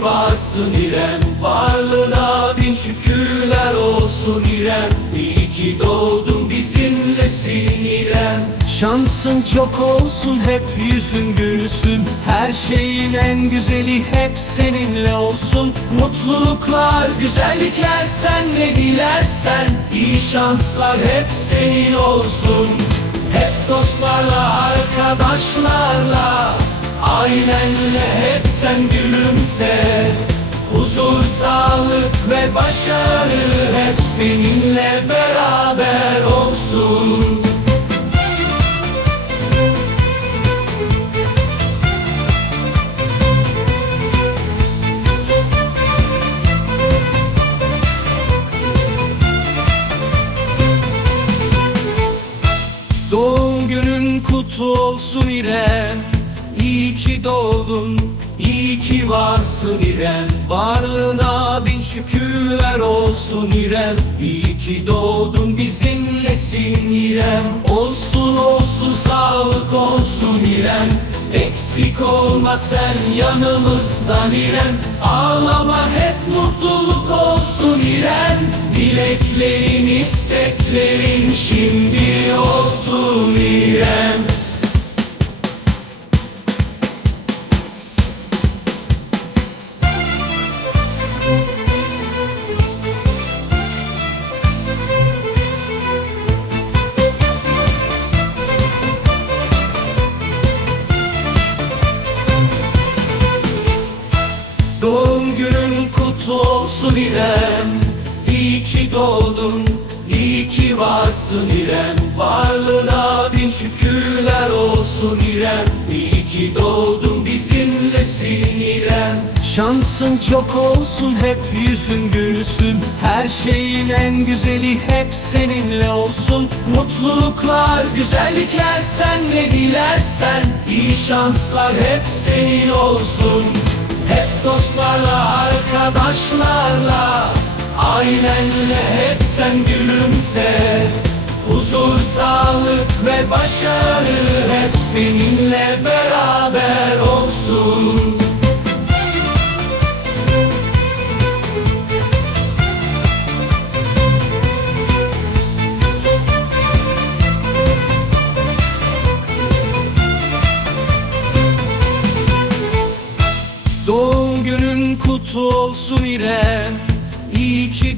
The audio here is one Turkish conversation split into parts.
ki varsın İrem. Varlığına bin şükürler olsun İrem. İyi ki doğdun bizimlesin İrem. Şansın çok olsun hep yüzün gülsün. Her şeyin en güzeli hep seninle olsun. Mutluluklar, güzellikler sen ne dilersen İyi şanslar hep senin olsun. Hep dostlarla, arkadaşlarla Ailenle hep sen gülümse. Huzur, sağlık ve başarı Hep seninle beraber olsun. Doğum günün kutlu olsun İrem varsın İrem. Varlığına bin şükürler olsun İrem. İyi ki doğdun bizimlesin İrem. Olsun olsun sağlık olsun İrem. Eksik olma sen yanımızdan İrem. Ağlama hep mutluluk olsun İrem. Dileklerin isteklerin şimdi olsun İrem Doğum günün kutlu olsun İrem. İyi ki doğdun, iyi ki varsın İrem. Varlığına bin şükürler olsun İrem. İyi ki doğdun bizimlesin İrem. Şansın çok olsun hep yüzün gülsün. Her şeyin en güzeli hep seninle olsun. Mutluluklar, güzellikler sen ne dilersen İyi şanslar hep senin olsun hep dostlarla, arkadaşlarla Ailenle hep sen gülümse. Huzur, sağlık ve başarı Hep seninle beraber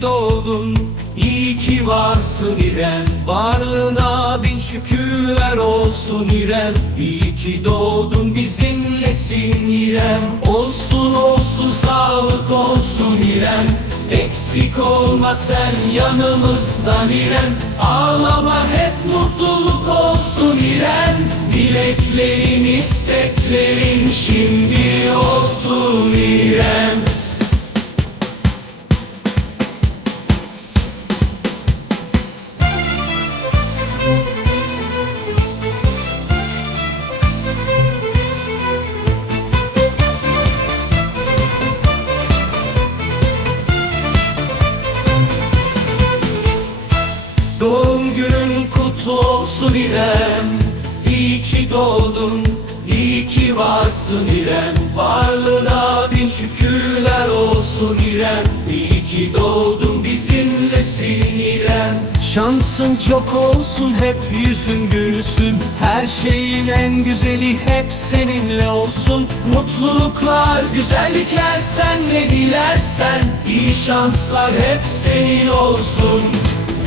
doğdun, iyi ki varsın İrem. Varlığına bin şükürler olsun İrem. İyi ki doğdun bizimlesin İrem. Olsun olsun sağlık olsun İrem. Eksik olma sen yanımızdan İrem. Ağlama hep mutluluk olsun İrem. Dileklerin isteklerin şimdi olsun İrem olsun İrem. İyi ki doğdun, iyi ki varsın İrem. Varlığına bin şükürler olsun İrem. İyi ki doğdun bizimlesin İrem. Şansın çok olsun hep yüzün gülsün. Her şeyin en güzeli hep seninle olsun. Mutluluklar, güzellikler sen ne dilersen İyi şanslar hep senin olsun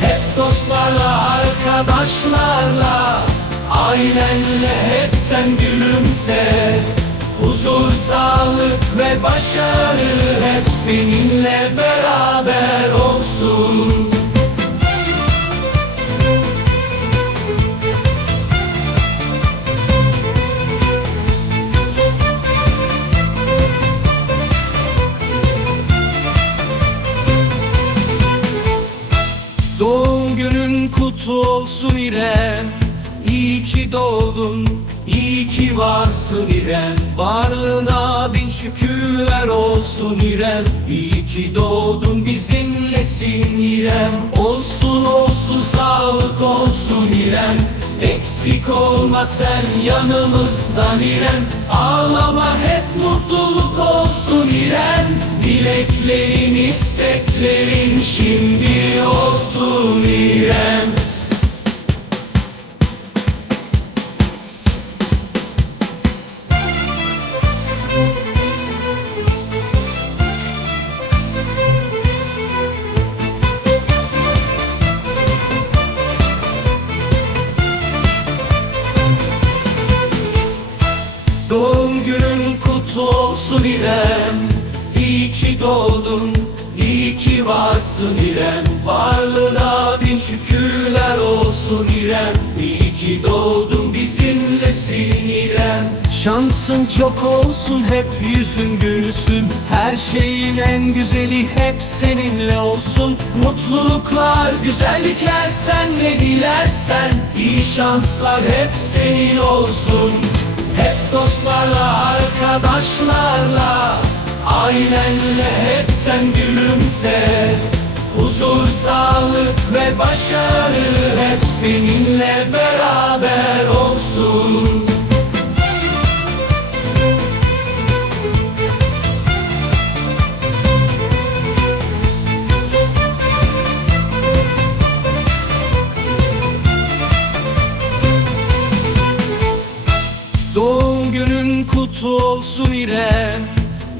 hep dostlarla, arkadaşlarla Ailenle hep sen gülümse. Huzur, sağlık ve başarı Hep seninle beraber olsun kutlu olsun İrem. İyi ki doğdun, iyi ki varsın İrem. Varlığına bin şükürler olsun İrem. İyi ki doğdun bizimlesin İrem. Olsun olsun sağlık olsun İrem. Eksik olma sen yanımızdan İrem. Ağlama hep mutluluk olsun İrem. Dileklerin isteklerin şimdi olsun İrem olsun İrem İyi ki doğdun, iyi ki varsın İrem Varlığına bin şükürler olsun İrem İyi ki doğdun bizimlesin İrem Şansın çok olsun hep yüzün gülsün. Her şeyin en güzeli hep seninle olsun. Mutluluklar, güzellikler sen ne dilersen İyi şanslar hep senin olsun dostlarla, arkadaşlarla Ailenle hep sen gülümse. Huzur, sağlık ve başarı Hep seninle beraber olsun olsun İrem.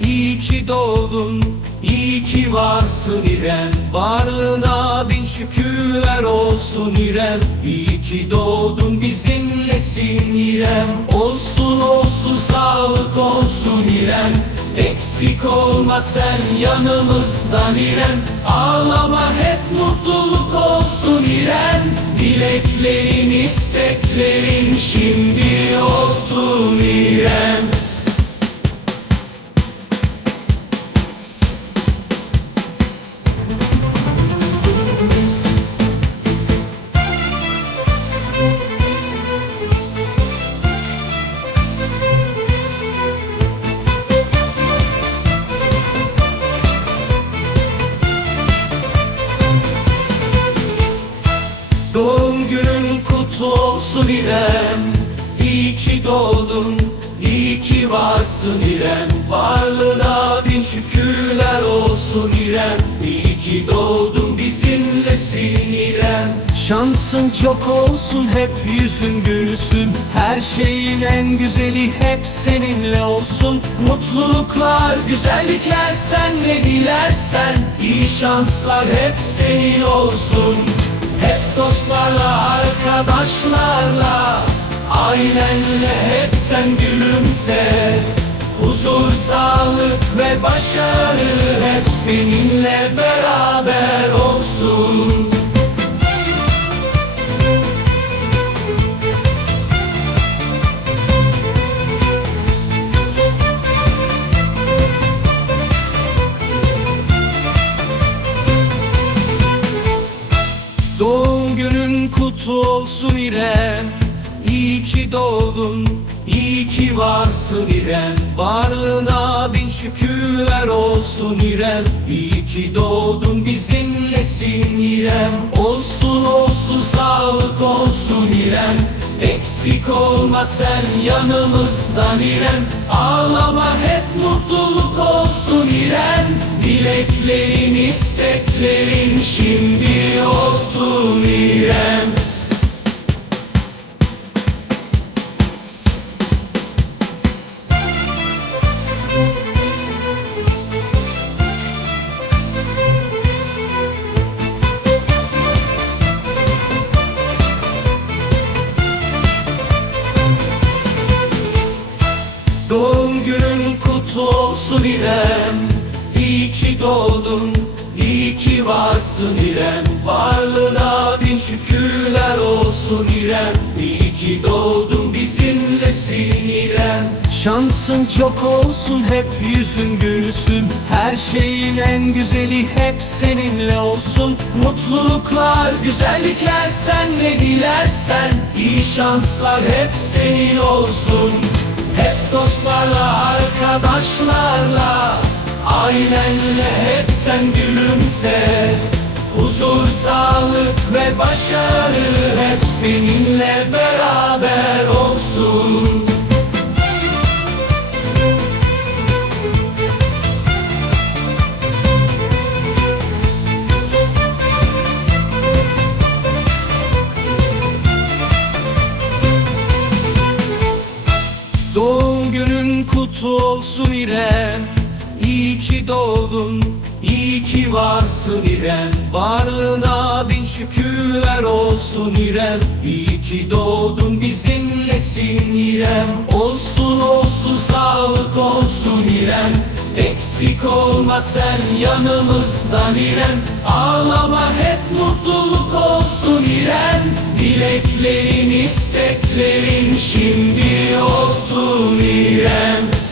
İyi ki doğdun, iyi ki varsın İrem. Varlığına bin şükürler olsun İrem. İyi ki doğdun bizimlesin İrem. Olsun olsun sağlık olsun İrem. Eksik olma sen yanımızdan İrem. Ağlama hep mutluluk olsun İrem. Dileklerin isteklerin şimdi olsun İrem olsun İrem İyi ki doğdun, iyi ki varsın İrem. Varlığına bin şükürler olsun İrem. İyi ki doğdun bizimlesin İrem. Şansın çok olsun hep yüzün gülsün. Her şeyin en güzeli hep seninle olsun. Mutluluklar, güzellikler sen ne dilersen İyi şanslar hep senin olsun hep dostlarla, arkadaşlarla Ailenle hep sen gülümse. Huzur, sağlık ve başarı Hep seninle beraber olsun varsın İrem. Varlığına bin şükürler olsun İrem. İyi ki doğdun bizimlesin İrem. Olsun olsun sağlık olsun İrem. Eksik olma sen yanımızdan İrem. Ağlama hep mutluluk olsun İrem. Dileklerin isteklerin şimdi olsun İrem olsun İrem İyi ki doğdun, iyi ki varsın İrem Varlığına bin şükürler olsun İrem İyi ki doğdun bizimlesin İrem Şansın çok olsun hep yüzün gülsün. Her şeyin en güzeli hep seninle olsun. Mutluluklar, güzellikler sen ne dilersen İyi şanslar hep senin olsun hep dostlarla, arkadaşlarla Ailenle hep sen gülümse. Huzur, sağlık ve başarı hep seninle beraber olsun günün olsun İrem. İyi ki doğdun, iyi ki varsın İrem. Varlığına bin şükürler olsun İrem. İyi ki doğdun bizimlesin İrem. Olsun olsun sağlık olsun İrem. Eksik olma sen yanımızdan İrem. Ağlama hep mutluluk olsun İrem Dileklerin isteklerin şimdi olsun İrem.